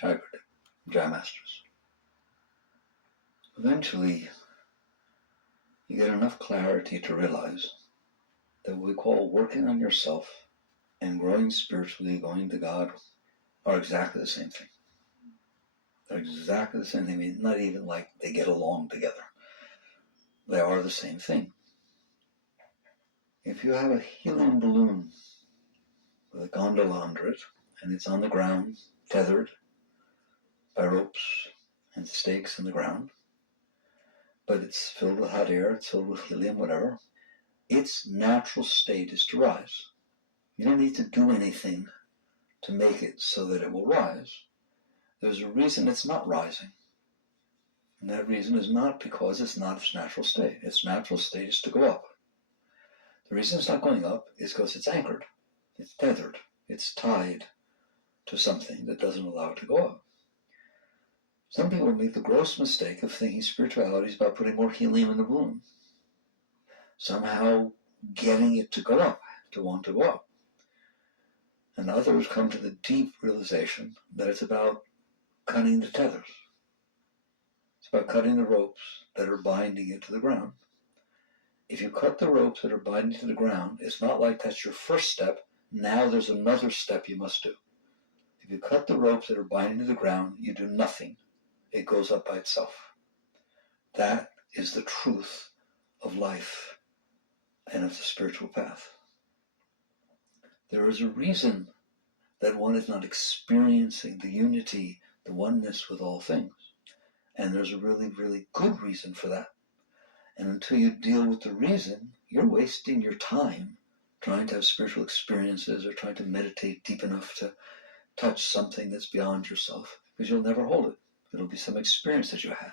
Jai Masters. Eventually, you get enough clarity to realize that what we call working on yourself and growing spiritually, going to God, are exactly the same thing. They're exactly the same thing. I mean, not even like they get along together. They are the same thing. If you have a helium balloon with a gondola under it, and it's on the ground, tethered by ropes and stakes in the ground, but it's filled with hot air, it's filled with helium, whatever, its natural state is to rise. You don't need to do anything to make it so that it will rise. There's a reason it's not rising. And that reason is not because it's not its natural state. Its natural state is to go up. The reason it's not going up is because it's anchored. It's tethered. It's tied to something that doesn't allow it to go up. Some people make the gross mistake of thinking spirituality is about putting more helium in the balloon. Somehow getting it to go up, to want to go up. And others come to the deep realization that it's about cutting the tethers. It's about cutting the ropes that are binding it to the ground. If you cut the ropes that are binding to the ground, it's not like that's your first step. Now there's another step you must do. If you cut the ropes that are binding to the ground, you do nothing. It goes up by itself. That is the truth of life and of the spiritual path. There is a reason that one is not experiencing the unity, the oneness with all things. And there's a really, really good reason for that. And until you deal with the reason, you're wasting your time trying to have spiritual experiences or trying to meditate deep enough to touch something that's beyond yourself, because you'll never hold it. It'll be some experience that you had.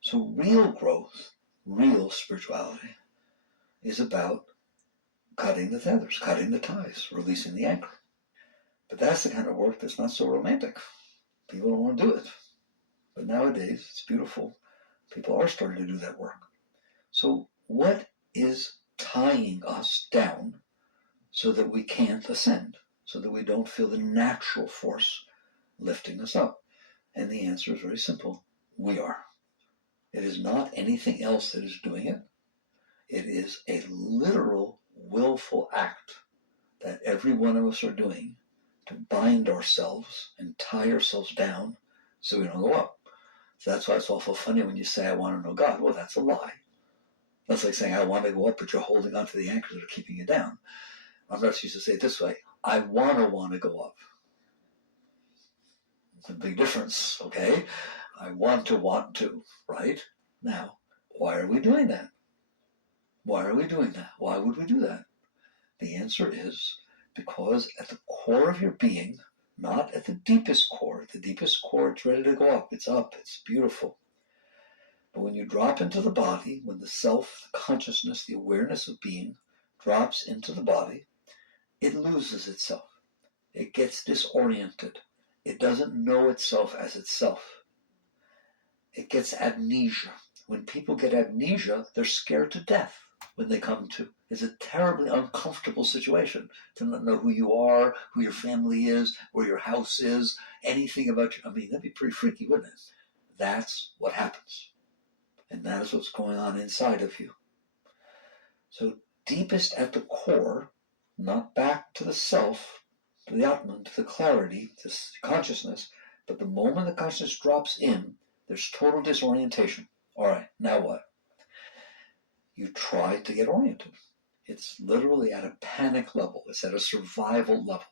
So real growth, real spirituality, is about cutting the tethers, cutting the ties, releasing the anchor. But that's the kind of work that's not so romantic. People don't want to do it. But nowadays, it's beautiful. People are starting to do that work. So what is tying us down so that we can't ascend, so that we don't feel the natural force lifting us up? And the answer is very simple. We are. It is not anything else that is doing it. It is a literal, willful act that every one of us are doing to bind ourselves and tie ourselves down so we don't go up. So that's why it's awful funny when you say, I want to know God. Well, that's a lie. That's like saying, I want to go up, but you're holding on to the anchors that are keeping you down. I'm not used to say it this way. I want to go up. It's a big difference, okay? I want to, right? Now, why are we doing that? Why are we doing that? Why would we do that? The answer is because at the core of your being, not at the deepest core, it's ready to go up, it's beautiful. But when you drop into the body, when the self, the consciousness, the awareness of being drops into the body, it loses itself. It gets disoriented. It doesn't know itself as itself. It gets amnesia. When people get amnesia, they're scared to death when they come to. It's a terribly uncomfortable situation to not know who you are, who your family is, where your house is, anything about you. I mean, that'd be pretty freaky, wouldn't it? That's what happens. And that is what's going on inside of you. So deepest at the core, not back to the self, to the Atman, to the clarity, to consciousness, but the moment the consciousness drops in, there's total disorientation. All right, now what? You try to get oriented. It's literally at a panic level. It's at a survival level.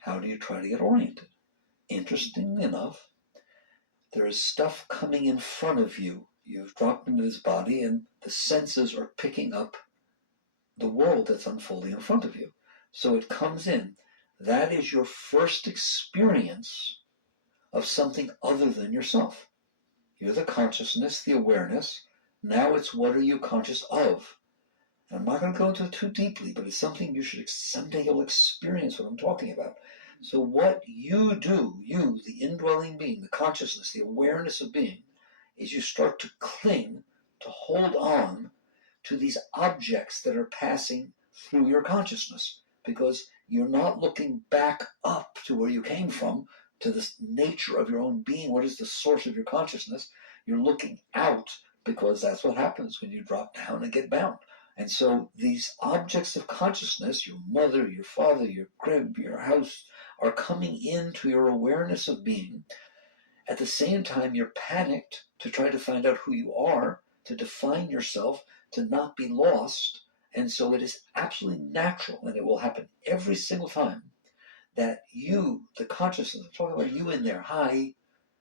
How do you try to get oriented? Interestingly enough, there is stuff coming in front of you. You've dropped into this body and the senses are picking up the world that's unfolding in front of you. So it comes in. That is your first experience of something other than yourself. You're the consciousness, the awareness. Now it's what are you conscious of? And I'm not going to go into it too deeply, but it's something you should, someday you'll experience what I'm talking about. So what you do, you, the indwelling being, the consciousness, the awareness of being, is you start to cling, to hold on to these objects that are passing through your consciousness, because you're not looking back up to where you came from. to the nature of your own being. What is the source of your consciousness? You're looking out, because that's what happens when you drop down and get bound. And so these objects of consciousness, your mother, your father, your crib, your house, are coming into your awareness of being. At the same time, you're panicked to try to find out who you are, to define yourself, to not be lost. And so it is absolutely natural, and it will happen every single time, that you, the consciousness, I'm talking about you in there, hi,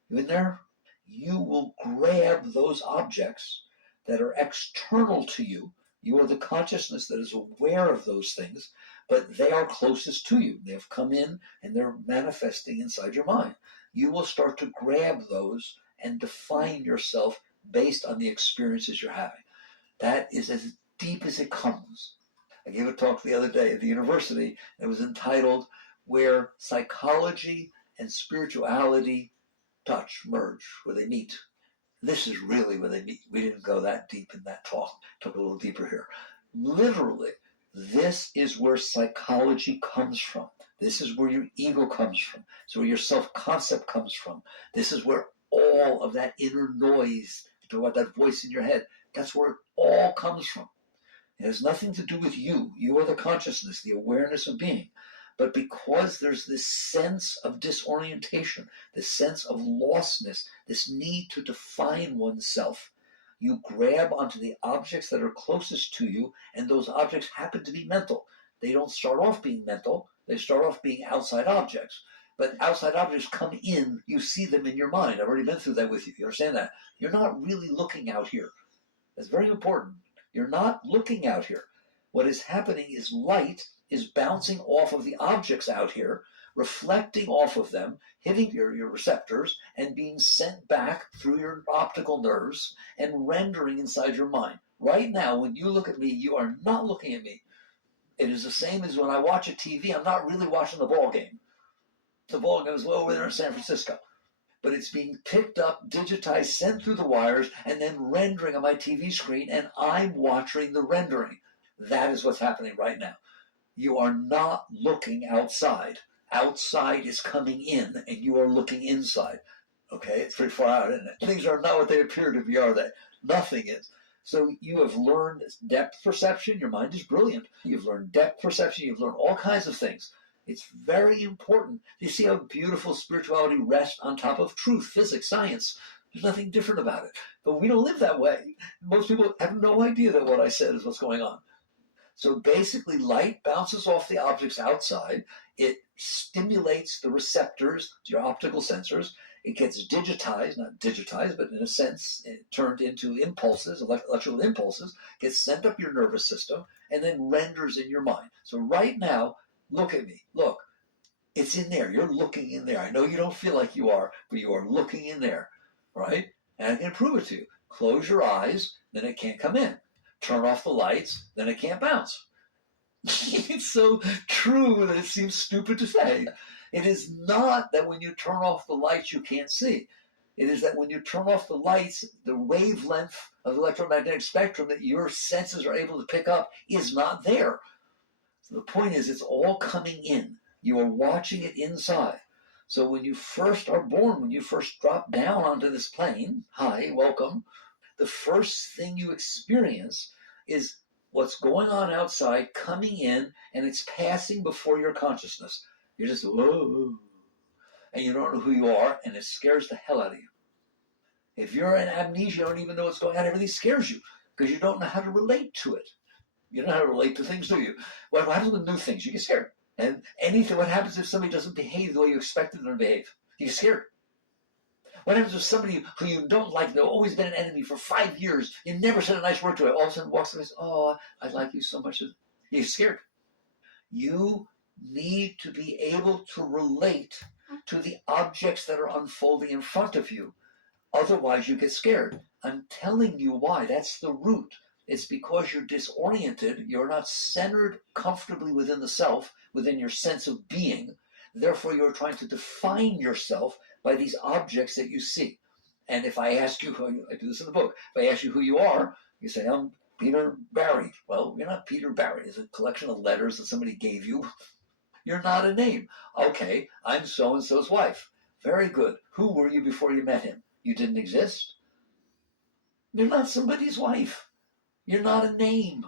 you in there? You will grab those objects that are external to you. You are the consciousness that is aware of those things, but they are closest to you. They have come in and they're manifesting inside your mind. You will start to grab those and define yourself based on the experiences you're having. That is as deep as it comes. I gave a talk the other day at the university. It was entitled "Where Psychology and Spirituality Touch, Merge, Where They Meet." This is really where they meet. We didn't go that deep in that talk. Took a little deeper here. Literally, this is where psychology comes from. This is where your ego comes from. It's where your self-concept comes from. This is where all of that inner noise, talk about that voice in your head, that's where it all comes from. It has nothing to do with you. You are the consciousness, the awareness of being. But because there's this sense of disorientation, this sense of lostness, this need to define oneself, you grab onto the objects that are closest to you, and those objects happen to be mental. They don't start off being mental, they start off being outside objects. But outside objects come in, you see them in your mind. I've already been through that with you. You understand that? You're not really looking out here. That's very important. You're not looking out here. What is happening is light is bouncing off of the objects out here, reflecting off of them, hitting your receptors, and being sent back through your optical nerves and rendering inside your mind. Right now, when you look at me, you are not looking at me. It is the same as when I watch a TV, I'm not really watching the ball game. The ball game is over there in San Francisco. But it's being picked up, digitized, sent through the wires, and then rendering on my TV screen, and I'm watching the rendering. That is what's happening right now. You are not looking outside. Outside is coming in, and you are looking inside. Okay, it's pretty far out, isn't it? Things are not what they appear to be, are they? Nothing is. So you have learned depth perception. Your mind is brilliant. You've learned depth perception. You've learned all kinds of things. It's very important. You see how beautiful spirituality rests on top of truth, physics, science. There's nothing different about it. But we don't live that way. Most people have no idea that what I said is what's going on. So basically, light bounces off the objects outside. It stimulates the receptors, your optical sensors. It gets digitized, not digitized, but in a sense, turned into impulses, electrical impulses, gets sent up your nervous system, and then renders in your mind. So right now, look at me. Look, it's in there. You're looking in there. I know you don't feel like you are, but you are looking in there, right? And I can prove it to you. Close your eyes, then it can't come in. Turn off the lights, then it can't bounce. It's so true that it seems stupid to say. It is not that when you turn off the lights you can't see. It is that when you turn off the lights, the wavelength of the electromagnetic spectrum that your senses are able to pick up is not there. So the point is, it's all coming in. You are watching it inside. So when you first are born, when you first drop down onto this plane, hi, welcome, the first thing you experience is what's going on outside coming in, and it's passing before your consciousness. You're just, whoa, and you don't know who you are, and it scares the hell out of you. If you're in amnesia, you don't even know what's going on, everything scares you because you don't know how to relate to it. You don't know how to relate to things, do you? What happens with new things? You get scared. And anything, what happens if somebody doesn't behave the way you expected them to behave? You get scared. What happens if somebody who you don't like, they've always been an enemy for 5 years, you never said a nice word to it, all of a sudden walks away and says, oh, I like you so much. You get scared. You need to be able to relate to the objects that are unfolding in front of you. Otherwise, you get scared. I'm telling you why. That's the root. It's because you're disoriented. You're not centered comfortably within the self, within your sense of being. Therefore, you're trying to define yourself by these objects that you see. And if I ask you, I do this in the book, if I ask you who you are, you say, I'm Peter Barry. Well, you're not Peter Barry. It's a collection of letters that somebody gave you. You're not a name. Okay, I'm so-and-so's wife. Very good. Who were you before you met him? You didn't exist. You're not somebody's wife. You're not a name.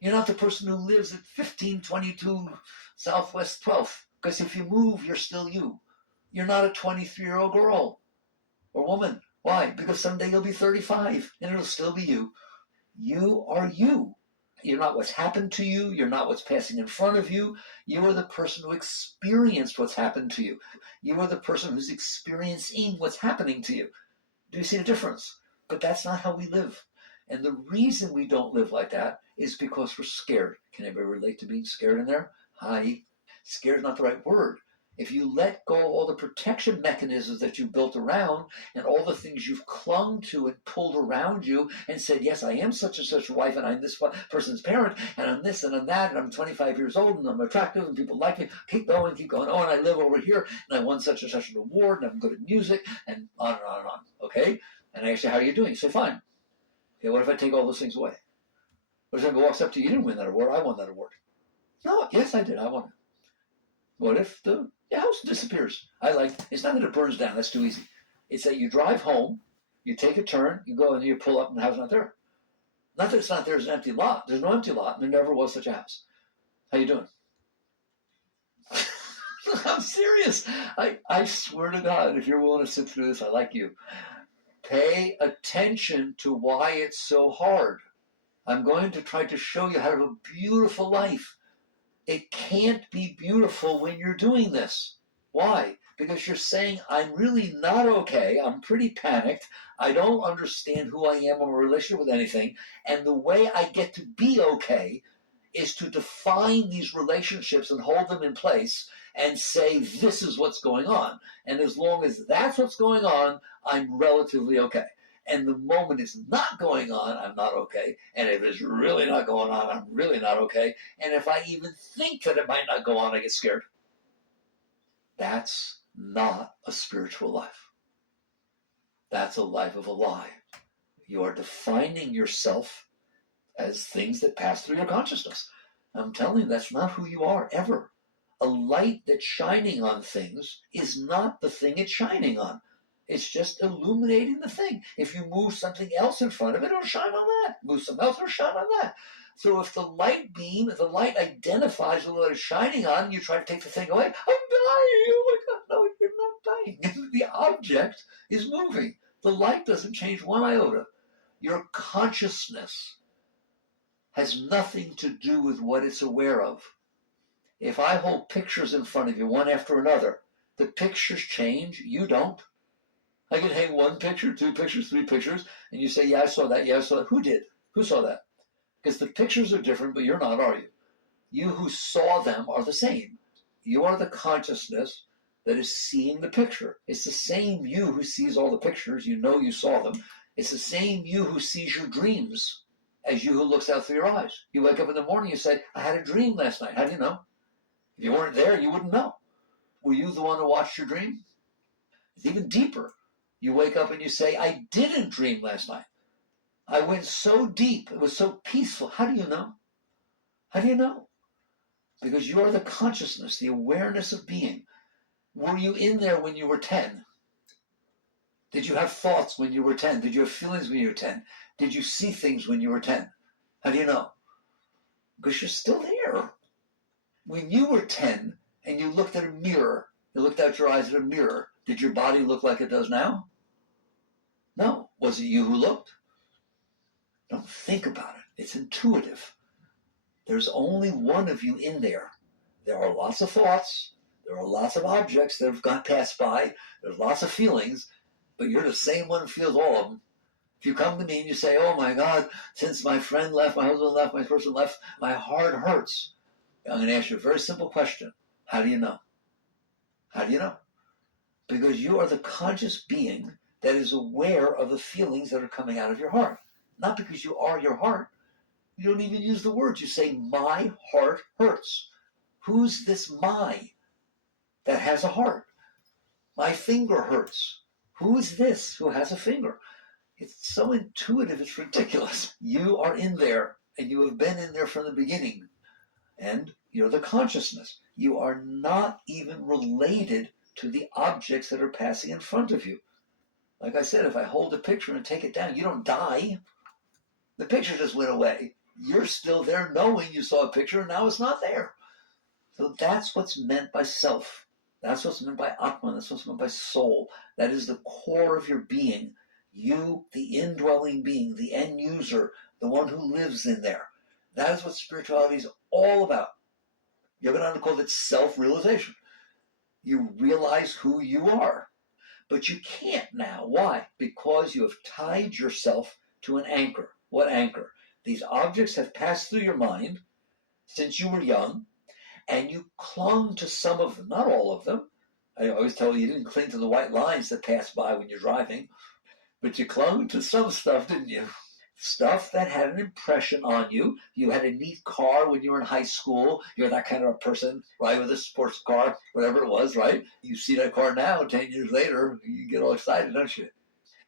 You're not the person who lives at 1522 Southwest 12th. Because if you move, you're still you. You're not a 23-year-old girl or woman. Why? Because someday you'll be 35 and it'll still be you. You are you. You're not what's happened to you. You're not what's passing in front of you. You are the person who experienced what's happened to you. You are the person who's experiencing what's happening to you. Do you see the difference? But that's not how we live. And the reason we don't live like that is because we're scared. Can anybody relate to being scared in there? Hi. Scared is not the right word. If you let go of all the protection mechanisms that you built around and all the things you've clung to and pulled around you and said, yes, I am such and such a wife and I'm this person's parent and I'm this and I'm that and I'm 25 years old and I'm attractive and people like me, keep going. Oh, and I live over here and I won such and such an award and I'm good at music and on and on and on. Okay? And I ask you, how are you doing? You say, fine. Okay, what if I take all those things away? What if somebody walks up to you, you didn't win that award, I won that award. No, yes, I did, I won it. What if the house disappears? It's not that it burns down, that's too easy. It's that you drive home, you take a turn, you go and you pull up and the house is not there. Not that it's not there, it's an empty lot. There's no empty lot, and there never was such a house. How you doing? I'm serious. I swear to God, if you're willing to sit through this, I like you. Pay attention to why it's so hard. I'm going to try to show you how to have a beautiful life. It can't be beautiful when you're doing this. Why? Because you're saying, I'm really not okay. I'm pretty panicked. I don't understand who I am in a relationship with anything. And the way I get to be okay is to define these relationships and hold them in place and say, this is what's going on. And as long as that's what's going on, I'm relatively okay. And the moment it's not going on, I'm not okay. And if it's really not going on, I'm really not okay. And if I even think that it might not go on, I get scared. That's not a spiritual life. That's a life of a lie. You are defining yourself as things that pass through your consciousness. I'm telling you, that's not who you are, ever. A light that's shining on things is not the thing it's shining on. It's just illuminating the thing. If you move something else in front of it, it'll shine on that. Move something else, it'll shine on that. So if the light beam, if the light identifies with what it's shining on, you try to take the thing away, I'm dying, oh my God. No, you're not dying. The object is moving. The light doesn't change one iota. Your consciousness has nothing to do with what it's aware of. If I hold pictures in front of you, one after another, the pictures change, you don't. I can hang one picture, two pictures, three pictures, and you say, yeah, I saw that, yeah, I saw that. Who did? Who saw that? Because the pictures are different, but you're not, are you? You who saw them are the same. You are the consciousness that is seeing the picture. It's the same you who sees all the pictures. You know you saw them. It's the same you who sees your dreams as you who looks out through your eyes. You wake up in the morning, you say, I had a dream last night. How do you know? If you weren't there, you wouldn't know. Were you the one who watched your dream? It's even deeper. You wake up and you say, I didn't dream last night. I went so deep. It was so peaceful. How do you know? How do you know? Because you are the consciousness, the awareness of being. Were you in there when you were 10? Did you have thoughts when you were 10? Did you have feelings when you were 10? Did you see things when you were 10? How do you know? Because you're still there. When you were 10 and you looked at a mirror, you looked out your eyes at a mirror, did your body look like it does now? No. Was it you who looked? Don't think about it. It's intuitive. There's only one of you in there. There are lots of thoughts. There are lots of objects that have gone past by. There's lots of feelings, but you're the same one who feels all of them. If you come to me and you say, oh my God, since my friend left, my husband left, my person left, my heart hurts. I'm going to ask you a very simple question. How do you know? How do you know? Because you are the conscious being that is aware of the feelings that are coming out of your heart. Not because you are your heart. You don't even use the words. You say, my heart hurts. Who's this my that has a heart? My finger hurts. Who is this who has a finger? It's so intuitive, it's ridiculous. You are in there, and you have been in there from the beginning. And you're the consciousness. You are not even related to the objects that are passing in front of you. Like I said, if I hold a picture and take it down, you don't die. The picture just went away. You're still there knowing you saw a picture and now it's not there. So that's what's meant by self. That's what's meant by Atman. That's what's meant by soul. That is the core of your being. You, the indwelling being, the end user, the one who lives in there. That is what spirituality is all about. Yogananda called it self-realization. You realize who you are. But you can't now. Why? Because you have tied yourself to an anchor. What anchor? These objects have passed through your mind since you were young, and you clung to some of them, not all of them. I always tell you didn't cling to the white lines that pass by when you're driving, but you clung to some stuff, didn't you? Stuff that had an impression on you. You had a neat car when you were in high school. You're that kind of a person, right, with a sports car, whatever it was, right? You see that car now, 10 years later, you get all excited, don't you?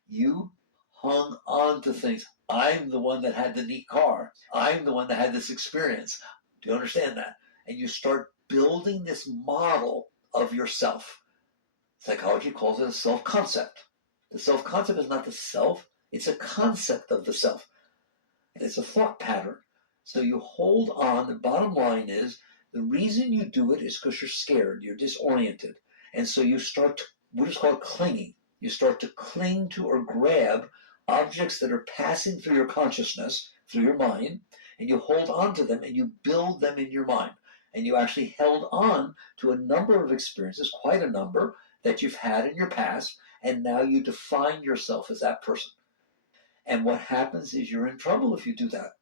You hung on to things. I'm the one that had the neat car. I'm the one that had this experience. Do you understand that? And you start building this model of yourself. Psychology calls it a self-concept. The self-concept is not the self, it's a concept of the self. It's a thought pattern. So you hold on. The bottom line is the reason you do it is because you're scared, you're disoriented. And so you start to, what is called clinging. You start to cling to or grab objects that are passing through your consciousness, through your mind, and you hold on to them and you build them in your mind. And you actually held on to a number of experiences, quite a number, that you've had in your past, and now you define yourself as that person. And what happens is you're in trouble if you do that.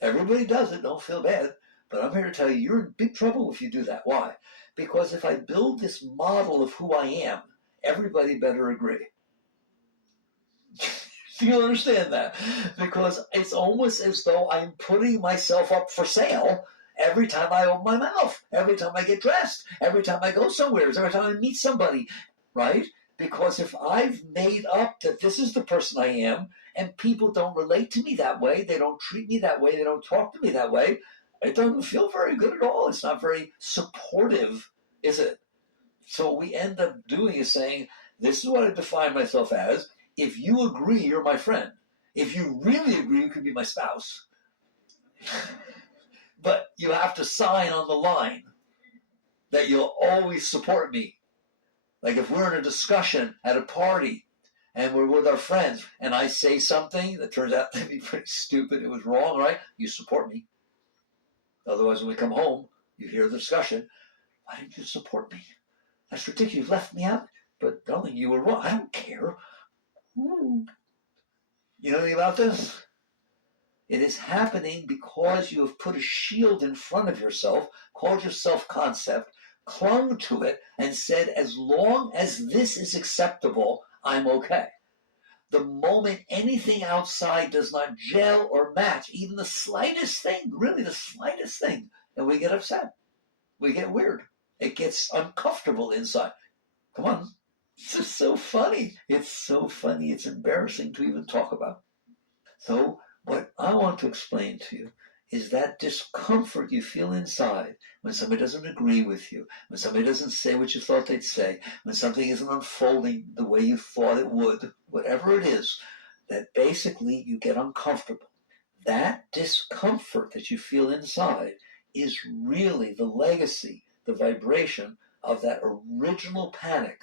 Everybody does it, don't feel bad. But I'm here to tell you, you're in big trouble if you do that. Why? Because if I build this model of who I am, everybody better agree. Do you understand that? Because it's almost as though I'm putting myself up for sale every time I open my mouth, every time I get dressed, every time I go somewhere, every time I meet somebody, right? Because if I've made up that this is the person I am, and people don't relate to me that way, they don't treat me that way, they don't talk to me that way, it doesn't feel very good at all. It's not very supportive, is it? So what we end up doing is saying, this is what I define myself as. If you agree, you're my friend. If you really agree, you can be my spouse. But you have to sign on the line that you'll always support me. Like if we're in a discussion at a party and we're with our friends and I say something that turns out to be pretty stupid, it was wrong, right? You support me. Otherwise, when we come home, you hear the discussion. Why didn't you support me? That's ridiculous. You left me out. But darling, you were wrong. I don't care. You know anything about this? It is happening because you have put a shield in front of yourself, called your self-concept, clung to it, and said, as long as this is acceptable, I'm okay. The moment anything outside does not gel or match, even the slightest thing, really the slightest thing, and we get upset. We get weird. It gets uncomfortable inside. Come on. It's just so funny. It's so funny. It's embarrassing to even talk about. So what I want to explain to you is that discomfort you feel inside when somebody doesn't agree with you, when somebody doesn't say what you thought they'd say, when something isn't unfolding the way you thought it would, whatever it is, that basically you get uncomfortable. That discomfort that you feel inside is really the legacy, the vibration of that original panic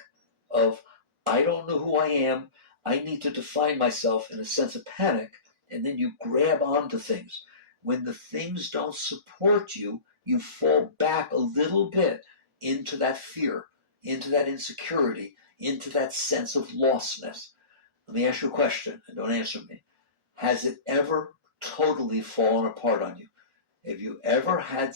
of, I don't know who I am, I need to define myself in a sense of panic, and then you grab onto things. When the things don't support you, you fall back a little bit into that fear, into that insecurity, into that sense of lostness. Let me ask you a question, and don't answer me. Has it ever totally fallen apart on you? Have you ever had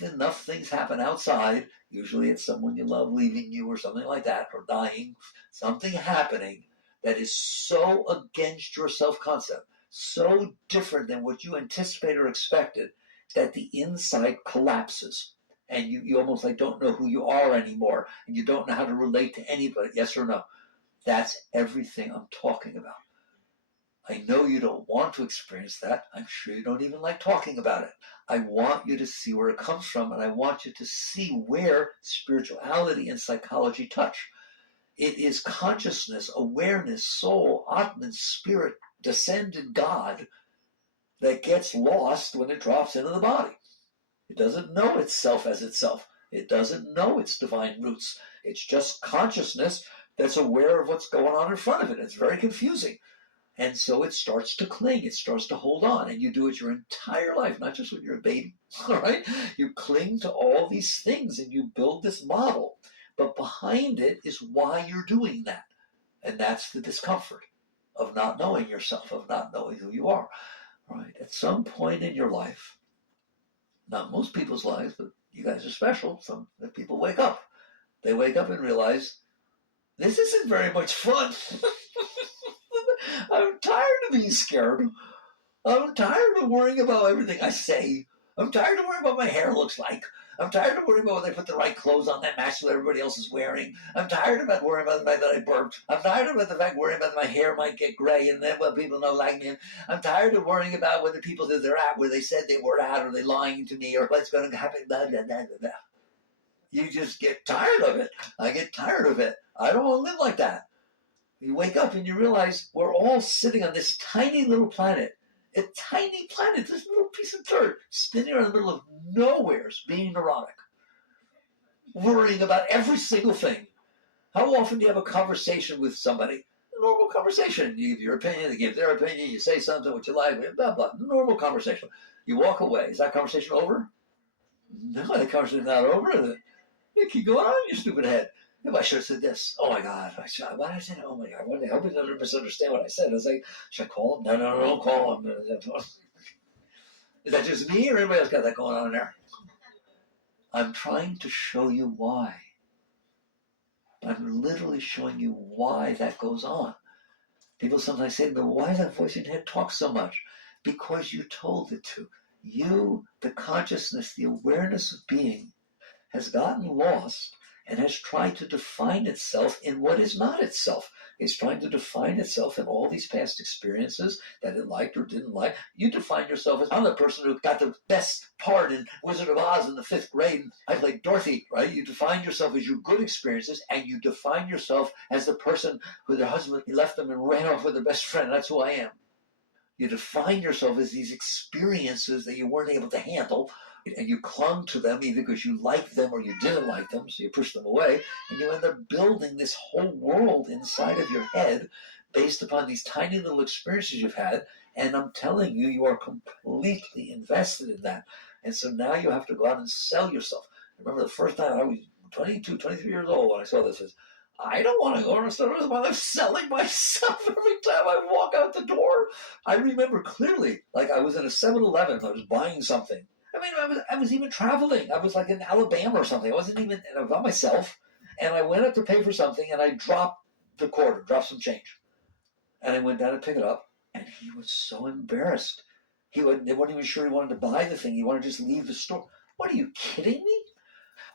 enough things happen outside, usually it's someone you love leaving you or something like that, or dying, something happening that is so against your self-concept, so different than what you anticipated or expected, that the inside collapses. And you almost like don't know who you are anymore, and you don't know how to relate to anybody, yes or no. That's everything I'm talking about. I know you don't want to experience that. I'm sure you don't even like talking about it. I want you to see where it comes from, and I want you to see where spirituality and psychology touch. It is consciousness, awareness, soul, Atman, spirit, descended God that gets lost when it drops into the body. It doesn't know itself as itself. It doesn't know its divine roots. It's just consciousness that's aware of what's going on in front of it. It's very confusing. And so it starts to cling, it starts to hold on, and you do it your entire life, not just when you're a baby, all right? You cling to all these things and you build this model, but behind it is why you're doing that. And that's the discomfort of not knowing yourself, of not knowing who you are, right? At some point in your life, not most people's lives, but you guys are special, some people wake up. They wake up and realize, this isn't very much fun. I'm tired of being scared. I'm tired of worrying about everything I say. I'm tired of worrying about what my hair looks like. I'm tired of worrying about whether I put the right clothes on that match what everybody else is wearing. I'm tired of worrying about the fact that I burped. I'm tired of the fact worrying about my hair might get gray and then well people don't like me. I'm tired of worrying about whether people that they're at where they said they were at or they lying to me or what's going to happen. Blah, blah, blah, blah, blah. You just get tired of it. I get tired of it. I don't want to live like that. You wake up and you realize we're all sitting on this tiny little planet. A tiny planet, this little piece of dirt, spinning around in the middle of nowheres, being neurotic, worrying about every single thing. How often do you have a conversation with somebody? A normal conversation. You give your opinion, they give their opinion, you say something what you like, blah, blah. Normal conversation. You walk away. Is that conversation over? No, the conversation's not over. You keep going on, you stupid head. Maybe I should have said this. Oh my God. Why did I say that? Oh my God. I hope he doesn't misunderstand what I said. I was like, should I call him? No, don't call him. Is that just me or anybody else got that going on there? I'm trying to show you why. I'm literally showing you why that goes on. People sometimes say to me, why does that voice in your head talk so much? Because you told it to. You, the consciousness, the awareness of being, has gotten lost and has tried to define itself in what is not itself. It's trying to define itself in all these past experiences that it liked or didn't like. You define yourself as, I'm the person who got the best part in Wizard of Oz in the 5th grade. I played Dorothy, right? You define yourself as your good experiences, and you define yourself as the person who their husband left them and ran off with their best friend. That's who I am. You define yourself as these experiences that you weren't able to handle, and you clung to them either because you liked them or you didn't like them, so you pushed them away, and you end up building this whole world inside of your head based upon these tiny little experiences you've had, and I'm telling you, you are completely invested in that. And so now you have to go out and sell yourself. I remember the first time I was 22, 23 years old when I saw this. I don't want to go on a store with my life selling myself every time I walk out the door. I remember clearly, like I was in a 7-Eleven, I was buying something. I mean, I was even traveling. I was like in Alabama or something. I wasn't even, I was by myself. And I went up to pay for something and I dropped the quarter, dropped some change. And I went down to pick it up and he was so embarrassed. They weren't even sure he wanted to buy the thing. He wanted to just leave the store. What, are you kidding me?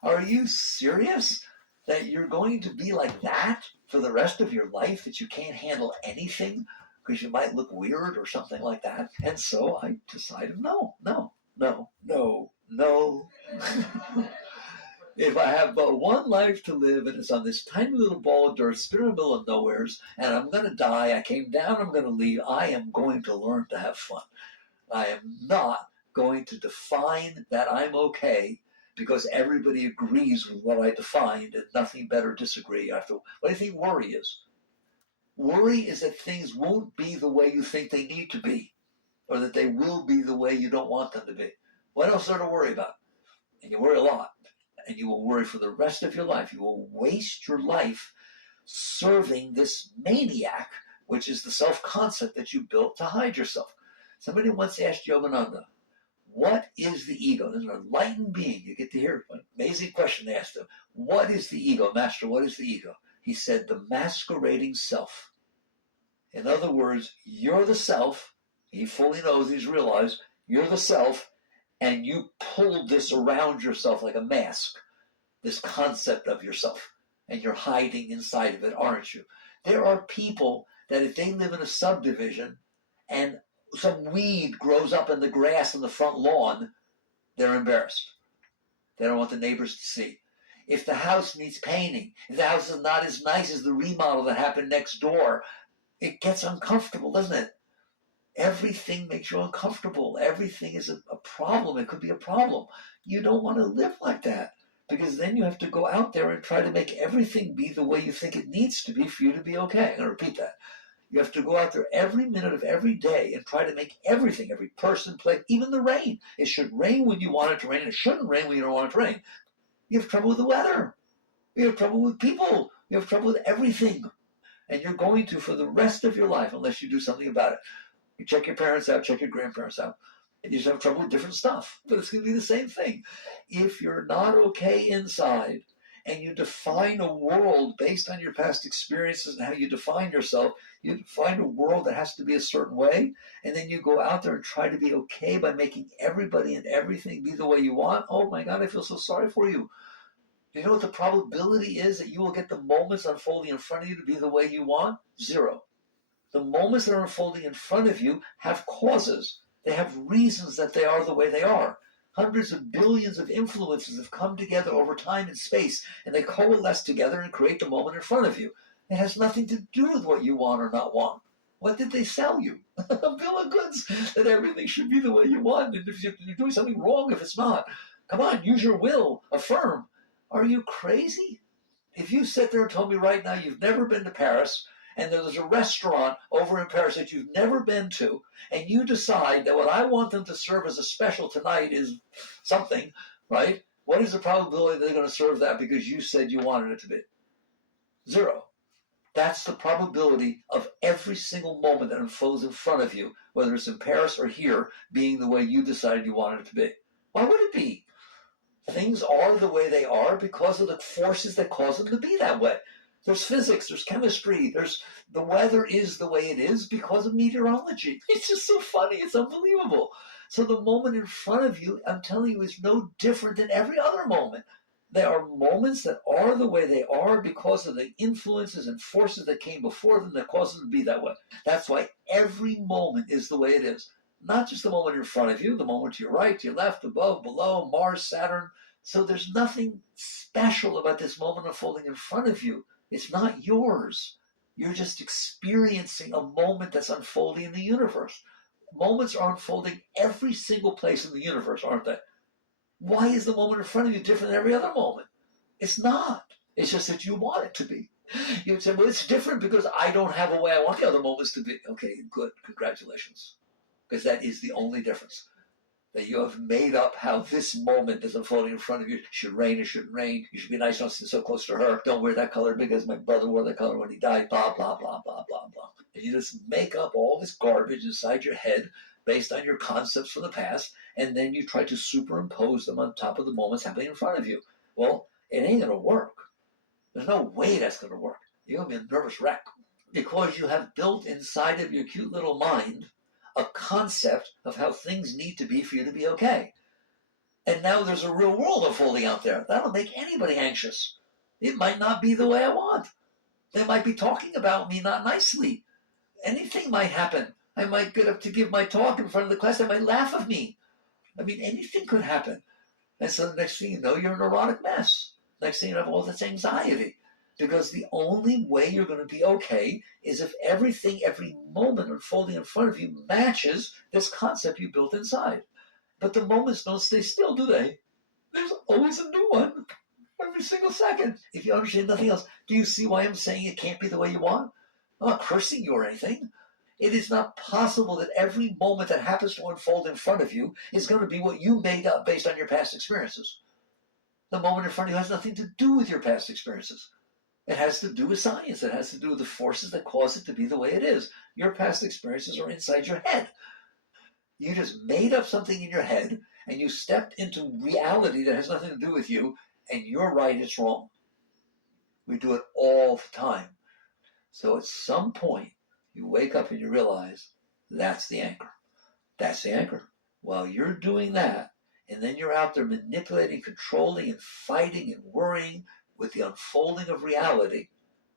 Are you serious that you're going to be like that for the rest of your life, that you can't handle anything because you might look weird or something like that? And so I decided, no. If I have but one life to live and it's on this tiny little ball of dirt, spinning in the middle of nowheres, and I'm going to die, I came down, I'm going to leave, I am going to learn to have fun. I am not going to define that I'm okay because everybody agrees with what I defined and nothing better disagree. What do you think worry is? Worry is that things won't be the way you think they need to be, or that they will be the way you don't want them to be. What else is there to worry about? And you worry a lot. And you will worry for the rest of your life. You will waste your life serving this maniac, which is the self-concept that you built to hide yourself. Somebody once asked Yogananda, what is the ego? There's an enlightened being. You get to hear an amazing question they asked him. What is the ego? Master, what is the ego? He said, the masquerading self. In other words, you're the self. He fully knows, he's realized, you're the self, and you pulled this around yourself like a mask, this concept of yourself, and you're hiding inside of it, aren't you? There are people that if they live in a subdivision, and some weed grows up in the grass on the front lawn, they're embarrassed. They don't want the neighbors to see. If the house needs painting, if the house is not as nice as the remodel that happened next door, it gets uncomfortable, doesn't it? Everything makes you uncomfortable. Everything is a problem. It could be a problem. You don't want to live like that, because then you have to go out there and try to make everything be the way you think it needs to be for you to be okay. I'm going to repeat that. You have to go out there every minute of every day and try to make everything, every person, place, even the rain. It should rain when you want it to rain. It shouldn't rain when you don't want it to rain. You have trouble with the weather. You have trouble with people. You have trouble with everything. And you're going to for the rest of your life unless you do something about it. You check your parents out, check your grandparents out. And you just have trouble with different stuff. But it's going to be the same thing. If you're not okay inside and you define a world based on your past experiences and how you define yourself, you define a world that has to be a certain way, and then you go out there and try to be okay by making everybody and everything be the way you want. Oh my God, I feel so sorry for you. Do you know what the probability is that you will get the moments unfolding in front of you to be the way you want? 0. The moments that are unfolding in front of you have causes. They have reasons that they are the way they are. Hundreds of billions of influences have come together over time and space, and they coalesce together and create the moment in front of you. It has nothing to do with what you want or not want. What did they sell you? A bill of goods that everything should be the way you want, and if you're doing something wrong if it's not. Come on, use your will, affirm. Are you crazy? If you sit there and told me right now you've never been to Paris, and there's a restaurant over in Paris that you've never been to, and you decide that what I want them to serve as a special tonight is something, right? What is the probability they're going to serve that because you said you wanted it to be? 0. That's the probability of every single moment that unfolds in front of you, whether it's in Paris or here, being the way you decided you wanted it to be. Why would it be? Things are the way they are because of the forces that cause them to be that way. There's physics, there's chemistry, there's the weather is the way it is because of meteorology. It's just so funny, it's unbelievable. So the moment in front of you, I'm telling you, is no different than every other moment. There are moments that are the way they are because of the influences and forces that came before them that cause them to be that way. That's why every moment is the way it is. Not just the moment in front of you, the moment to your right, to your left, above, below, Mars, Saturn. So there's nothing special about this moment unfolding in front of you. It's not yours. You're just experiencing a moment that's unfolding in the universe. Moments are unfolding every single place in the universe, aren't they? Why is the moment in front of you different than every other moment? It's not. It's just that you want it to be. You would say, well, it's different because I don't have a way I want the other moments to be. Okay, good. Congratulations. Because that is the only difference. That you have made up how this moment is unfolding in front of you. It should rain, it shouldn't rain. You should be nice, don't sit so close to her. Don't wear that color because my brother wore that color when he died. Blah, blah, blah, blah, blah, blah. And you just make up all this garbage inside your head based on your concepts from the past, and then you try to superimpose them on top of the moments happening in front of you. Well, it ain't going to work. There's no way that's going to work. You're going to be a nervous wreck because you have built inside of your cute little mind a concept of how things need to be for you to be okay. And now there's a real world unfolding out there. That'll make anybody anxious. It might not be the way I want. They might be talking about me not nicely. Anything might happen. I might get up to give my talk in front of the class. They might laugh at me. I mean, anything could happen. And so the next thing you know, you're a neurotic mess. Next thing you have all this anxiety. Because the only way you're going to be okay is if everything, every moment unfolding in front of you matches this concept you built inside. But the moments don't stay still, do they? There's always a new one every single second. If you understand nothing else, do you see why I'm saying it can't be the way you want? I'm not cursing you or anything. It is not possible that every moment that happens to unfold in front of you is going to be what you made up based on your past experiences. The moment in front of you has nothing to do with your past experiences. It has to do with science. It has to do with the forces that cause it to be the way it is. Your past experiences are inside your head. You just made up something in your head, and you stepped into reality that has nothing to do with you, and you're right, it's wrong. We do it all the time. So at some point, you wake up and you realize that's the anchor. That's the anchor. While you're doing that, and then you're out there manipulating, controlling, and fighting and worrying with the unfolding of reality,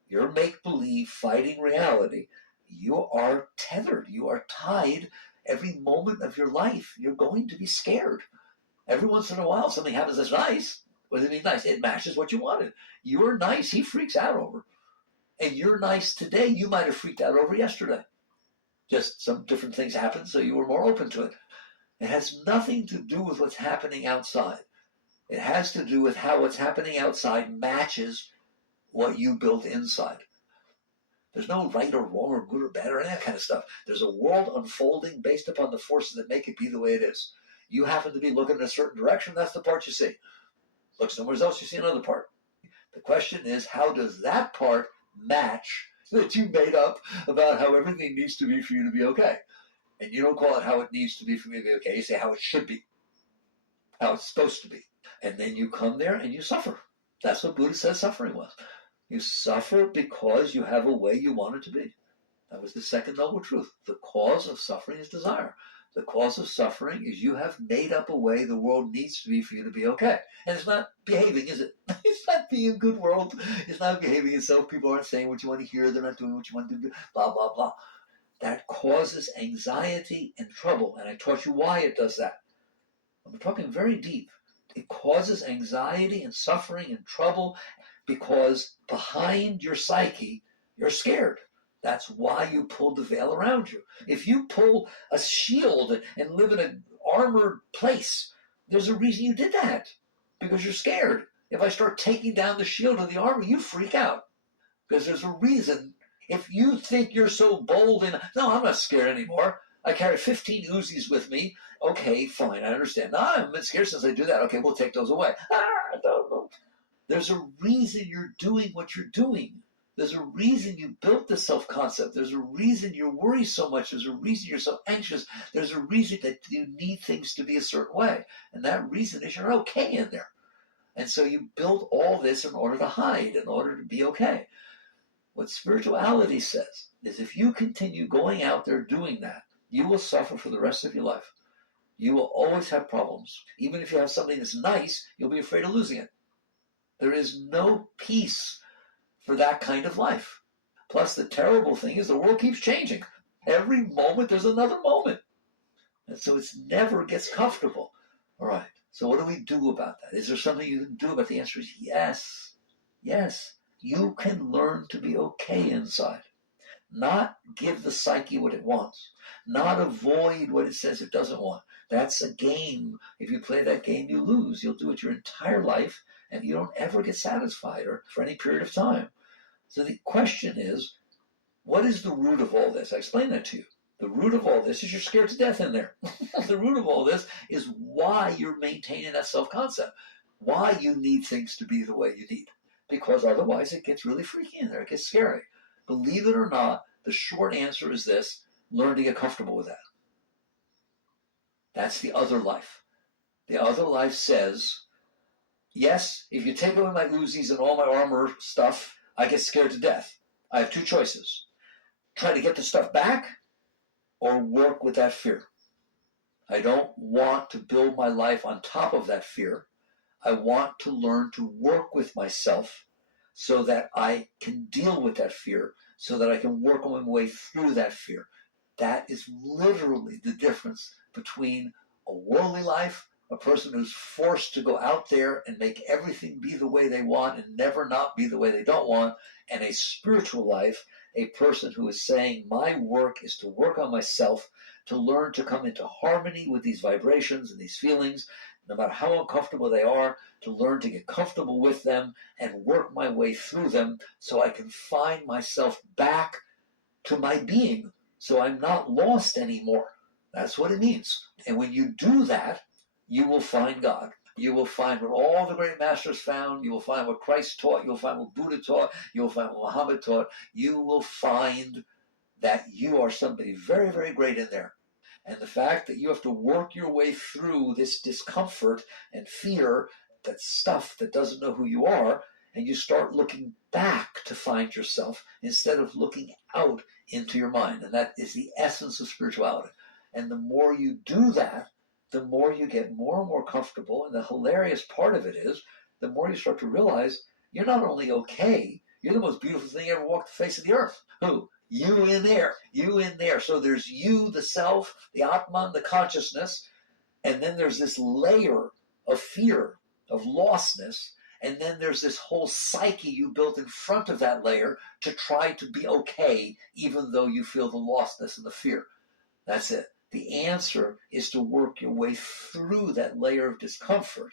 your make-believe fighting reality, you are tethered. You are tied. Every moment of your life, you're going to be scared. Every once in a while, something happens that's nice. What does it mean nice? It matches what you wanted. You're nice, he freaks out over. And you're nice today, you might have freaked out over yesterday. Just some different things happened, so you were more open to it. It has nothing to do with what's happening outside. It has to do with how what's happening outside matches what you built inside. There's no right or wrong or good or bad or any of that kind of stuff. There's a world unfolding based upon the forces that make it be the way it is. You happen to be looking in a certain direction, that's the part you see. Look somewhere else, you see another part. The question is, how does that part match that you made up about how everything needs to be for you to be okay? And you don't call it how it needs to be for me to be okay. You say how it should be, how it's supposed to be. And then you come there and you suffer. That's what Buddha says suffering was. You suffer because you have a way you want it to be. That was the second noble truth. The cause of suffering is desire. The cause of suffering is you have made up a way the world needs to be for you to be okay. And it's not behaving, is it? It's not being a good world. It's not behaving itself. People aren't saying what you want to hear. They're not doing what you want to do. Blah, blah, blah. That causes anxiety and trouble. And I taught you why it does that. I'm talking very deep. It causes anxiety and suffering and trouble because behind your psyche, you're scared. That's why you pulled the veil around you. If you pull a shield and live in an armored place, there's a reason you did that, because you're scared. If I start taking down the shield of the armor, you freak out, because there's a reason. If you think you're so bold and, no, I'm not scared anymore. I carry 15 Uzis with me. Okay, fine, I understand. No, I haven't been scared since I do that. Okay, we'll take those away. No. There's a reason you're doing what you're doing. There's a reason you built the self-concept. There's a reason you worry so much. There's a reason you're so anxious. There's a reason that you need things to be a certain way. And that reason is you're okay in there. And so you build all this in order to hide, in order to be okay. What spirituality says is if you continue going out there doing that, you will suffer for the rest of your life. You will always have problems. Even if you have something that's nice, you'll be afraid of losing it. There is no peace for that kind of life. Plus, the terrible thing is the world keeps changing. Every moment there's another moment. And so it never gets comfortable. All right, so what do we do about that? Is there something you can do about it? The answer is yes. Yes, you can learn to be okay inside. Not give the psyche what it wants. Not avoid what it says it doesn't want. That's a game. If you play that game, you lose. You'll do it your entire life, and you don't ever get satisfied or for any period of time. So the question is, what is the root of all this? I explained that to you. The root of all this is you're scared to death in there. The root of all this is why you're maintaining that self-concept, why you need things to be the way you need. Because otherwise it gets really freaky in there. It gets scary. Believe it or not, the short answer is this: learn to get comfortable with that. That's the other life. The other life says, yes, if you take away my Uzis and all my armor stuff, I get scared to death. I have two choices. Try to get the stuff back or work with that fear. I don't want to build my life on top of that fear. I want to learn to work with myself so that I can deal with that fear, so that I can work my way through that fear. That is literally the difference between a worldly life, a person who's forced to go out there and make everything be the way they want and never not be the way they don't want, and a spiritual life, a person who is saying, my work is to work on myself, to learn to come into harmony with these vibrations and these feelings, no matter how uncomfortable they are, to learn to get comfortable with them and work my way through them so I can find myself back to my being, so I'm not lost anymore. That's what it means. And when you do that, you will find God. You will find what all the great masters found. You will find what Christ taught. You'll find what Buddha taught. You will find what Muhammad taught. You will find that you are somebody very, very great in there. And the fact that you have to work your way through this discomfort and fear, that stuff that doesn't know who you are, and you start looking back to find yourself instead of looking out into your mind. And that is the essence of spirituality. And the more you do that, the more you get more and more comfortable. And the hilarious part of it is, the more you start to realize you're not only okay, you're the most beautiful thing ever walked the face of the earth. Who? You in there. You in there. So there's you, the self, the Atman, the consciousness, and then there's this layer of fear, of lostness, and then there's this whole psyche you built in front of that layer to try to be okay, even though you feel the lostness and the fear. That's it. The answer is to work your way through that layer of discomfort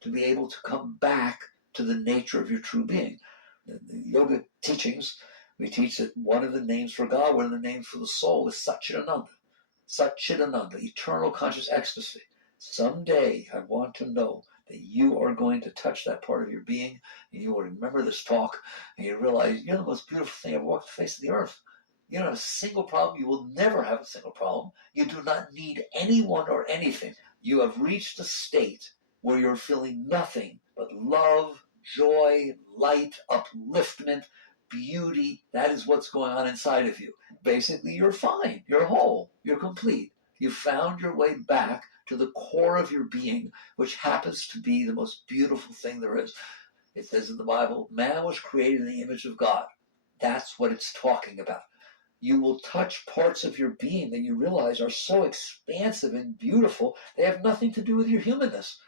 to be able to come back to the nature of your true being. The yoga teachings, we teach that one of the names for God, one of the names for the soul is Satchidananda. Satchidananda, eternal conscious ecstasy. Someday I want to know that you are going to touch that part of your being, and you will remember this talk, and you realize you're the most beautiful thing ever walked the face of the earth. You don't have a single problem. You will never have a single problem. You do not need anyone or anything. You have reached a state where you're feeling nothing but love, joy, light, upliftment, beauty. That is what's going on inside of you. Basically, you're fine. You're whole. You're complete. You found your way back to the core of your being, which happens to be the most beautiful thing there is. It says in the Bible, man was created in the image of God. That's what it's talking about. You will touch parts of your being that you realize are so expansive and beautiful, they have nothing to do with your humanness.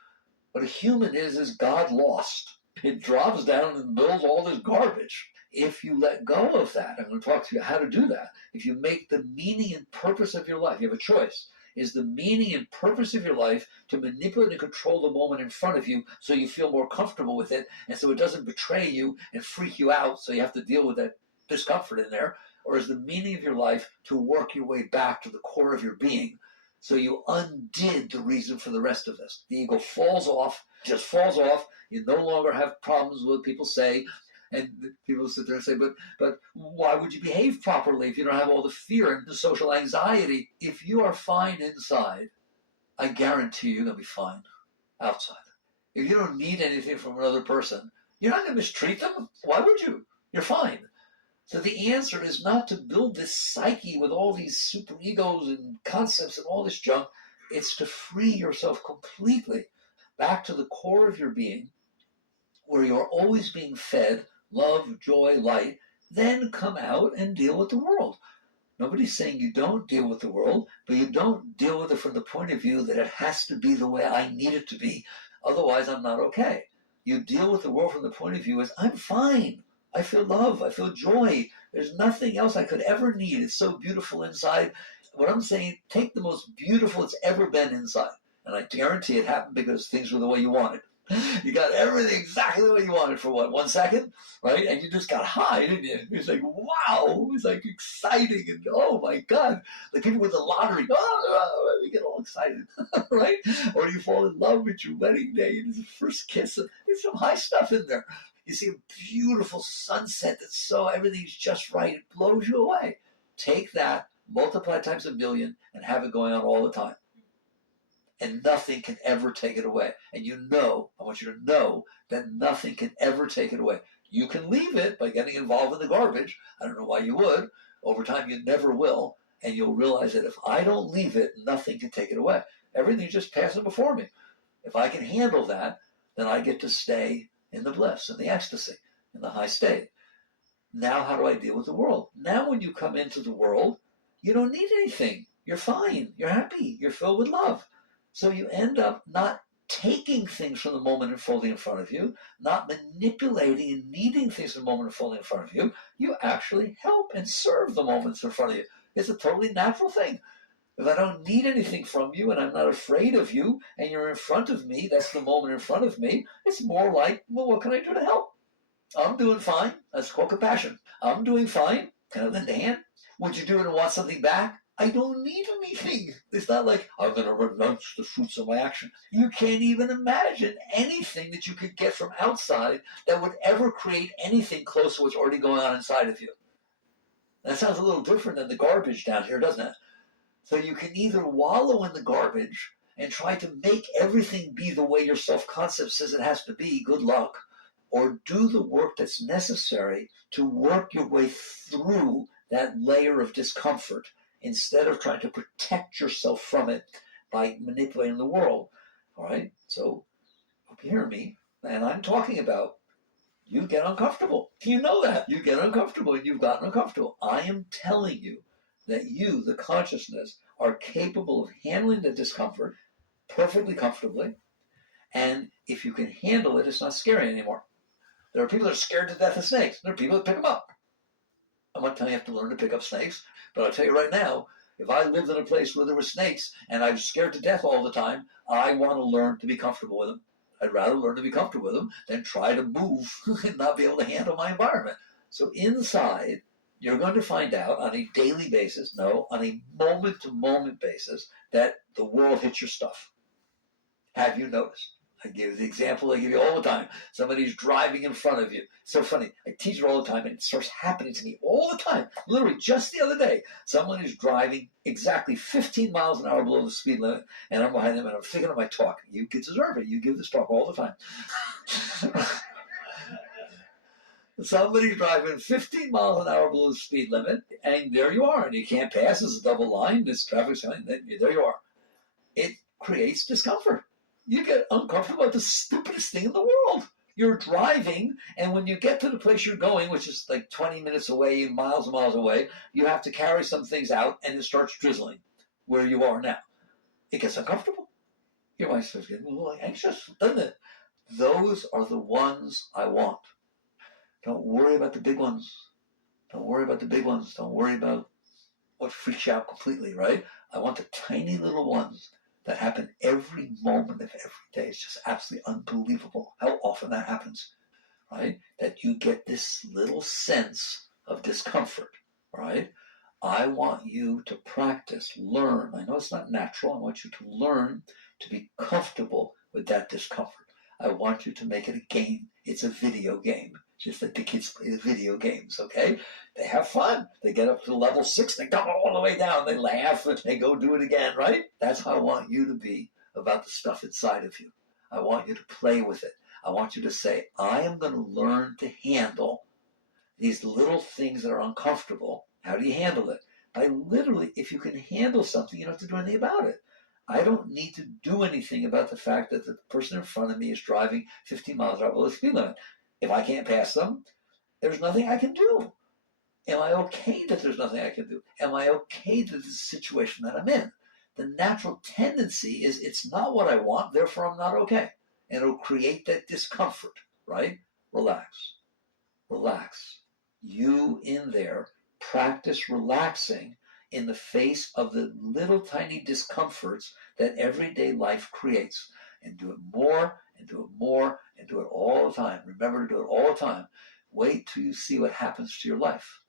What a human is God lost. It drops down and builds all this garbage. If you let go of that, I'm going to talk to you how to do that. If you make the meaning and purpose of your life, you have a choice. Is the meaning and purpose of your life to manipulate and control the moment in front of you so you feel more comfortable with it and so it doesn't betray you and freak you out so you have to deal with that discomfort in there? Or is the meaning of your life to work your way back to the core of your being so you undid the reason for the rest of this? The ego falls off, just falls off. You no longer have problems with what people say. And people sit there and say, but why would you behave properly if you don't have all the fear and the social anxiety? If you are fine inside, I guarantee you're going to be fine outside. If you don't need anything from another person, you're not going to mistreat them. Why would you? You're fine. So the answer is not to build this psyche with all these super egos and concepts and all this junk. It's to free yourself completely back to the core of your being, where you're always being fed love, joy, light, then come out and deal with the world. Nobody's saying you don't deal with the world, but you don't deal with it from the point of view that it has to be the way I need it to be. Otherwise, I'm not okay. You deal with the world from the point of view as I'm fine. I feel love. I feel joy. There's nothing else I could ever need. It's so beautiful inside. What I'm saying, take the most beautiful it's ever been inside. And I guarantee it happened because things were the way you wanted. You got everything exactly the way you wanted for what, 1 second, right? And you just got high, didn't you? It was like, wow, it was like exciting, and oh my God, the people with the lottery, you get all excited, right? Or you fall in love with your wedding day, and it's the first kiss, and there's some high stuff in there. You see a beautiful sunset that's so, everything's just right, it blows you away. Take that, multiply it times 1,000,000, and have it going on all the time. And nothing can ever take it away. And you know, I want you to know that nothing can ever take it away. You can leave it by getting involved in the garbage. I don't know why you would. Over time, you never will. And you'll realize that if I don't leave it, nothing can take it away. Everything's just passing before me. If I can handle that, then I get to stay in the bliss, in the ecstasy, in the high state. Now, how do I deal with the world? Now, when you come into the world, you don't need anything. You're fine. You're happy. You're filled with love. So you end up not taking things from the moment unfolding in front of you, not manipulating and needing things from the moment unfolding in front of you. You actually help and serve the moments in front of you. It's a totally natural thing. If I don't need anything from you and I'm not afraid of you and you're in front of me, that's the moment in front of me, it's more like, well, what can I do to help? I'm doing fine. That's called compassion. I'm doing fine. Can I lend a hand? Would you do it and want something back? I don't need anything. It's not like I'm going to renounce the fruits of my action. You can't even imagine anything that you could get from outside that would ever create anything close to what's already going on inside of you. That sounds a little different than the garbage down here, doesn't it? So you can either wallow in the garbage and try to make everything be the way your self-concept says it has to be, good luck, or do the work that's necessary to work your way through that layer of discomfort instead of trying to protect yourself from it by manipulating the world. All right? So, hope you hear me. And I'm talking about you get uncomfortable. You know that. You get uncomfortable, and you've gotten uncomfortable. I am telling you that you, the consciousness, are capable of handling the discomfort perfectly comfortably. And if you can handle it, it's not scary anymore. There are people that are scared to death of snakes. There are people that pick them up. I'm not telling you have to learn to pick up snakes, but I'll tell you right now, if I lived in a place where there were snakes and I was scared to death all the time, I want to learn to be comfortable with them. I'd rather learn to be comfortable with them than try to move and not be able to handle my environment. So inside, you're going to find out on a daily basis, no, on a moment-to-moment basis, that the world hits your stuff. Have you noticed? I give the example I give you all the time. Somebody's driving in front of you. So funny. I teach it all the time, and it starts happening to me all the time. Literally, just the other day, someone is driving exactly 15 miles an hour below the speed limit, and I'm behind them, and I'm thinking of my talk. You kids deserve it. You give this talk all the time. Somebody's driving 15 miles an hour below the speed limit, and there you are, and you can't pass. It's a double line. This traffic sign. Then there you are. It creates discomfort. You get uncomfortable about the stupidest thing in the world. You're driving, and when you get to the place you're going, which is like 20 minutes away, miles and miles away, you have to carry some things out, and it starts drizzling where you are now. It gets uncomfortable. Your wife starts getting a little anxious, doesn't it? Those are the ones I want. Don't worry about the big ones. Don't worry about the big ones. Don't worry about what freaks you out completely, right? I want the tiny little ones that happen every moment of every day. It's just absolutely unbelievable how often that happens, right? That you get this little sense of discomfort, right? I want you to practice, learn. I know it's not natural. I want you to learn to be comfortable with that discomfort. I want you to make it a game. It's a video game, just like the kids play the video games, okay? They have fun. They get up to level 6, they go all the way down, they laugh, and they go do it again, right? That's how I want you to be about the stuff inside of you. I want you to play with it. I want you to say, I am going to learn to handle these little things that are uncomfortable. How do you handle it? By literally, if you can handle something, you don't have to do anything about it. I don't need to do anything about the fact that the person in front of me is driving 15 miles an hour below the speed limit. If I can't pass them, there's nothing I can do. Am I okay that there's nothing I can do? Am I okay that this is the situation that I'm in? The natural tendency is it's not what I want, therefore I'm not okay. And it'll create that discomfort, right? Relax. Relax. You in there, practice relaxing in the face of the little tiny discomforts that everyday life creates. And do it more, and do it more, and do it all the time. Remember to do it all the time. Wait till you see what happens to your life.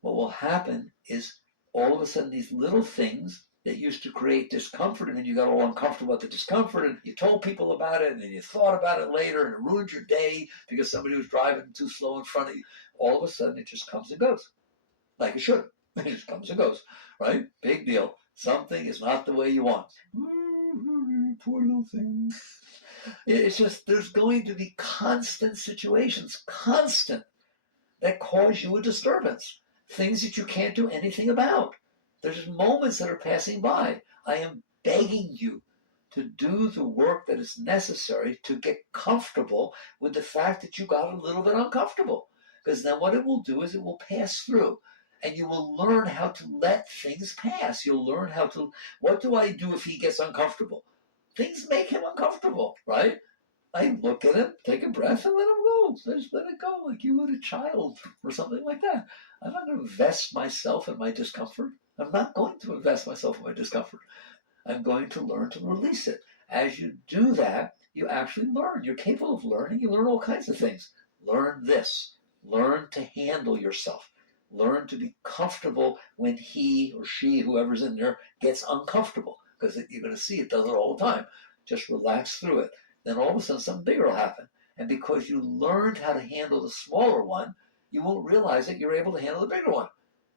What will happen is all of a sudden these little things that used to create discomfort, and then you got all uncomfortable with the discomfort, and you told people about it, and then you thought about it later, and it ruined your day because somebody was driving too slow in front of you. All of a sudden, it just comes and goes, like it should. It just comes and goes, right? Big deal. Something is not the way you want. Poor little thing. It's just there's going to be constant situations, constant, that cause you a disturbance. Things that you can't do anything about. There's moments that are passing by. I am begging you to do the work that is necessary to get comfortable with the fact that you got a little bit uncomfortable. Because then what it will do is it will pass through. And you will learn how to let things pass. You'll learn how to, what do I do if he gets uncomfortable? Things make him uncomfortable, right? I look at him, take a breath, and let him go. Just let it go like you would a child or something like that. I'm not going to invest myself in my discomfort. I'm not going to invest myself in my discomfort. I'm going to learn to release it. As you do that, you actually learn. You're capable of learning. You learn all kinds of things. Learn this. Learn to handle yourself. Learn to be comfortable when he or she, whoever's in there, gets uncomfortable. Because you're going to see it does it all the time. Just relax through it. Then all of a sudden something bigger will happen. And because you learned how to handle the smaller one, you won't realize that you're able to handle the bigger one.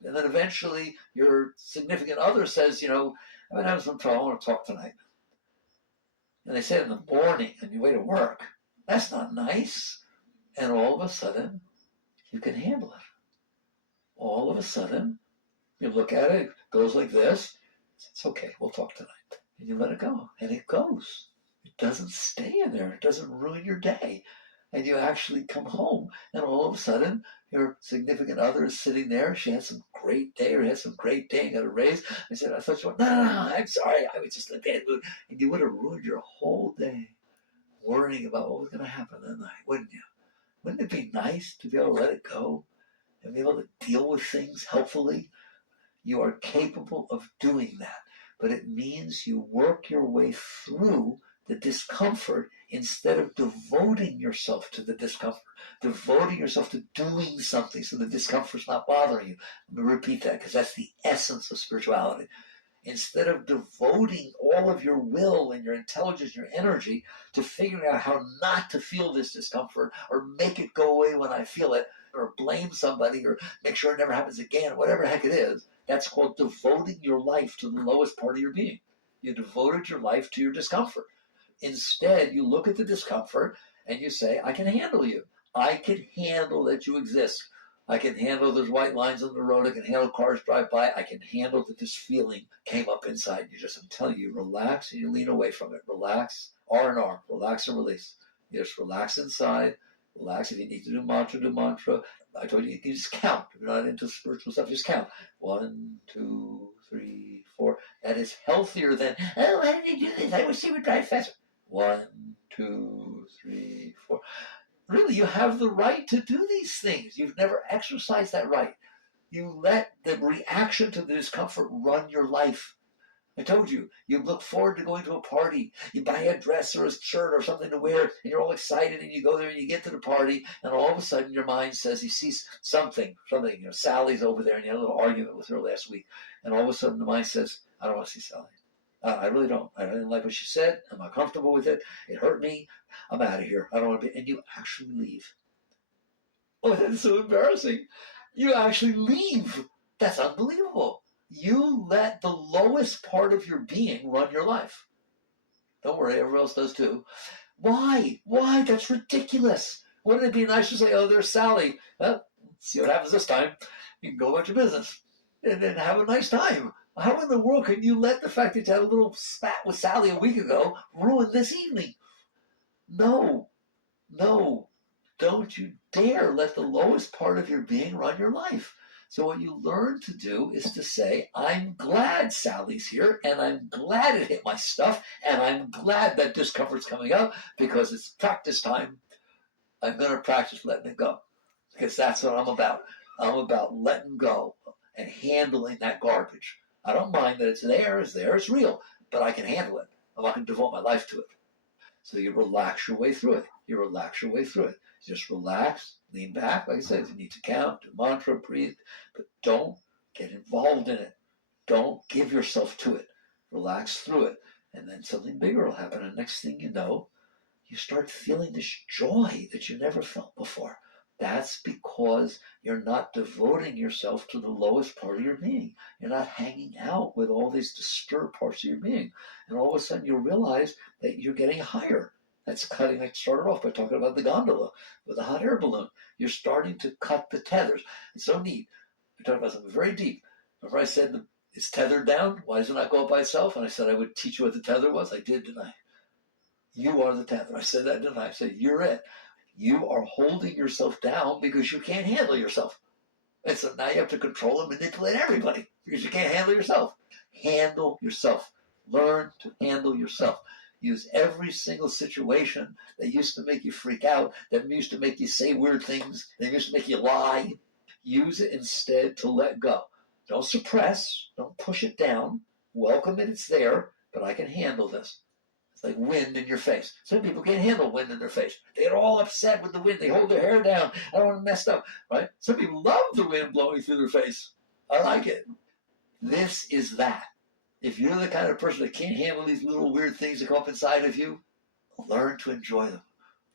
And then eventually your significant other says, I've been having some trouble, I want to talk tonight. And they say it in the morning on your way to work. That's not nice. And all of a sudden, you can handle it. All of a sudden, you look at it, it goes like this. It's okay, we'll talk tonight. And you let it go. And it goes. It doesn't stay in there. It doesn't ruin your day. And you actually come home, and all of a sudden, your significant other is sitting there. She had some great day, or had some great day, and got a raise. I said, I thought you were, no, I'm sorry. I was just in a bad mood. And you would have ruined your whole day worrying about what was going to happen that night, wouldn't you? Wouldn't it be nice to be able to let it go and be able to deal with things helpfully? You are capable of doing that, but it means you work your way through the discomfort instead of devoting yourself to the discomfort, devoting yourself to doing something so the discomfort's not bothering you. Let me repeat that, because that's the essence of spirituality. Instead of devoting all of your will and your intelligence, your energy to figuring out how not to feel this discomfort or make it go away when I feel it, or blame somebody or make sure it never happens again, whatever the heck it is, that's called devoting your life to the lowest part of your being. You devoted your life to your discomfort. Instead, you look at the discomfort and you say, I can handle you. I can handle that you exist. I can handle those white lines on the road. I can handle cars drive by. I can handle that this feeling came up inside you. Just, I'm telling you, relax and you lean away from it. Relax, R&R, relax and release. You just relax inside. Relax. If you need to do mantra, do mantra. I told you, you can just count. If you're not into spiritual stuff, just count. 1, 2, 3, 4. That is healthier than, oh, why did he do this? I wish he would drive faster. 1, 2, 3, 4. Really, you have the right to do these things. You've never exercised that right. You let the reaction to the discomfort run your life. I told you, you look forward to going to a party. You buy a dress or a shirt or something to wear, and you're all excited, and you go there and you get to the party, and all of a sudden your mind says, he sees something, Sally's over there, and you had a little argument with her last week, and all of a sudden the mind says, I don't want to see Sally. I really don't. I didn't like what she said. I'm not comfortable with it. It hurt me. I'm out of here. I don't want to be. And you actually leave. Oh, that's so embarrassing. You actually leave. That's unbelievable. You let the lowest part of your being run your life. Don't worry, everyone else does too. Why? Why? That's ridiculous. Wouldn't it be nice to say, oh, there's Sally. Well, let's see what happens this time. You can go about your business and then have a nice time. How in the world can you let the fact that you had a little spat with Sally a week ago ruin this evening? No, no. Don't you dare let the lowest part of your being run your life. So what you learn to do is to say, I'm glad Sally's here, and I'm glad it hit my stuff, and I'm glad that discomfort's coming up because it's practice time. I'm going to practice letting it go because that's what I'm about. I'm about letting go and handling that garbage. I don't mind that it's there, it's real, but I can handle it. I'm not going to devote my life to it. So you relax your way through it. You relax your way through it. Just relax, lean back. Like I said, if you need to count, do mantra, breathe, but don't get involved in it. Don't give yourself to it. Relax through it. And then something bigger will happen. And next thing you know, you start feeling this joy that you never felt before. That's because you're not devoting yourself to the lowest part of your being. You're not hanging out with all these disturbed parts of your being. And all of a sudden you'll realize that you're getting higher. That's cutting. I started off by talking about the gondola with the hot air balloon. You're starting to cut the tethers. It's so neat. You're talking about something very deep. Remember I said it's tethered down? Why does it not go up by itself? And I said I would teach you what the tether was. I did, didn't I? You are the tether. I said that, didn't I? I said, you're it. You are holding yourself down because you can't handle yourself. And so now you have to control and manipulate everybody because you can't handle yourself. Handle yourself. Learn to handle yourself. Use every single situation that used to make you freak out, that used to make you say weird things, that used to make you lie. Use it instead to let go. Don't suppress. Don't push it down. Welcome it. It's there, but I can handle this. It's like wind in your face. Some people can't handle wind in their face. They get all upset with the wind. They hold their hair down. I don't want to mess up, right? Some people love the wind blowing through their face. I like it. This is that. If you're the kind of person that can't handle these little weird things that come up inside of you, learn to enjoy them.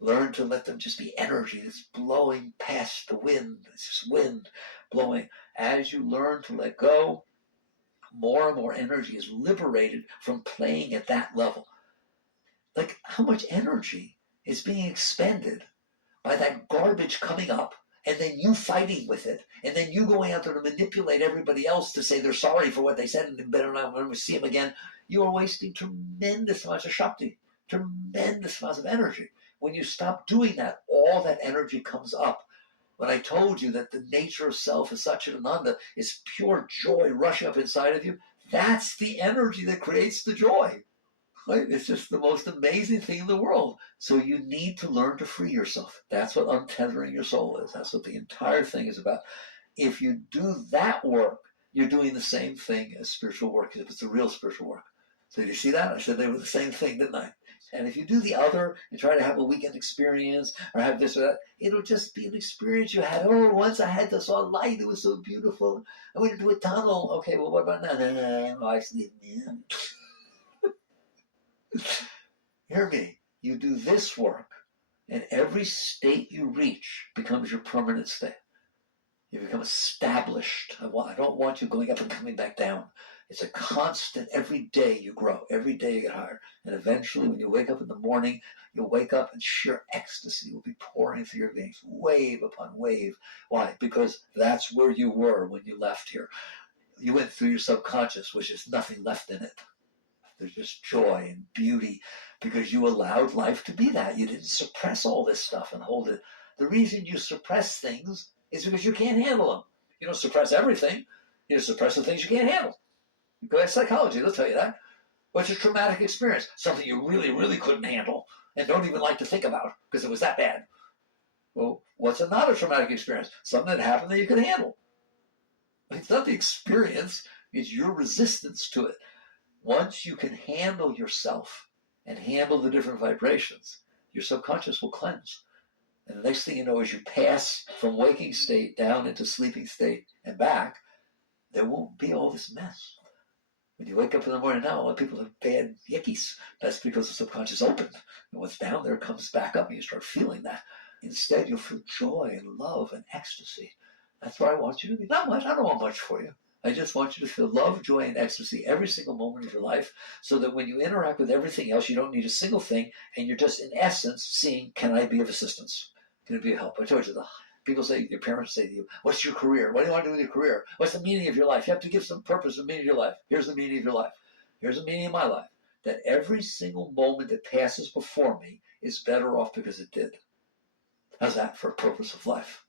Learn to let them just be energy that's blowing past the wind. It's just wind blowing. As you learn to let go, more and more energy is liberated from playing at that level. Like, how much energy is being expended by that garbage coming up and then you fighting with it and then you going out there to manipulate everybody else to say they're sorry for what they said and they better not ever see them again. You are wasting tremendous amounts of shakti, tremendous amounts of energy. when you stop doing that, all that energy comes up. When I told you that the nature of self is Satchidananda, is pure joy rushing up inside of you, that's the energy that creates the joy. Right? It's just the most amazing thing in the world. So you need to learn to free yourself. That's what untethering your soul is. That's what the entire thing is about. If you do that work, you're doing the same thing as spiritual work, if it's the real spiritual work. So did you see that? I said they were the same thing, didn't I? And if you do the other and try to have a weekend experience or have this or that, it'll just be an experience you had. Oh, once I had this all light, it was so beautiful. I went into a tunnel. Okay, well, what about now? No, I sleep. Hear me. You do this work, and every state you reach becomes your permanent state. You become established. I don't want you going up and coming back down. It's a constant. Every day you grow. Every day you get higher. And eventually, when you wake up in the morning, you'll wake up and sheer ecstasy will be pouring through your veins, wave upon wave. Why? Because that's where you were when you left here. You went through your subconscious, which is nothing left in it. There's just joy and beauty because you allowed life to be that. You didn't suppress all this stuff and hold it. The reason you suppress things is because you can't handle them. You don't suppress everything. You suppress the things you can't handle. Go ahead, psychology, they'll tell you that. What's a traumatic experience? Something you really, really couldn't handle and don't even like to think about because it was that bad. Well, what's not a traumatic experience? Something that happened that you could handle. It's not the experience, it's your resistance to it. Once you can handle yourself and handle the different vibrations, your subconscious will cleanse. And the next thing you know, as you pass from waking state down into sleeping state and back, there won't be all this mess. When you wake up in the morning now, a lot of people have bad yickies. That's because the subconscious opened. And what's down there comes back up and you start feeling that. Instead, you'll feel joy and love and ecstasy. That's where I want you to be. Not much. I don't want much for you. I just want you to feel love, joy, and ecstasy every single moment of your life so that when you interact with everything else, you don't need a single thing, and you're just, in essence, seeing, can I be of assistance? Can it be of help? I told you, people say, your parents say to you, what's your career? What do you want to do with your career? What's the meaning of your life? You have to give some purpose and meaning to your life. Here's the meaning of your life. Here's the meaning of my life. That every single moment that passes before me is better off because it did. How's that for a purpose of life?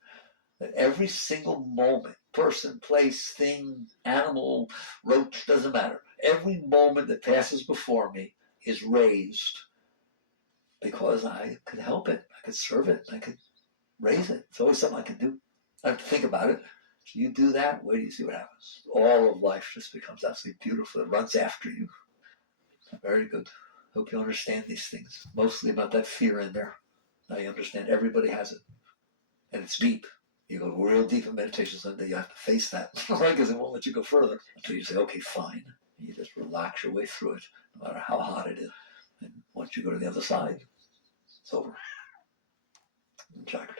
That every single moment, person, place, thing, animal, roach, doesn't matter. Every moment that passes before me is raised because I could help it, I could serve it, I could raise it. It's always something I can do. I have to think about it. So you do that, wait till you see what happens. All of life just becomes absolutely beautiful. It runs after you. Very good. Hope you understand these things. Mostly about that fear in there. Now you understand everybody has it. And it's deep. You go real deep in meditation, so you have to face that, right? Because it won't let you go further until you say, okay, fine. And you just relax your way through it, no matter how hot it is. And once you go to the other side, it's over. Jagged.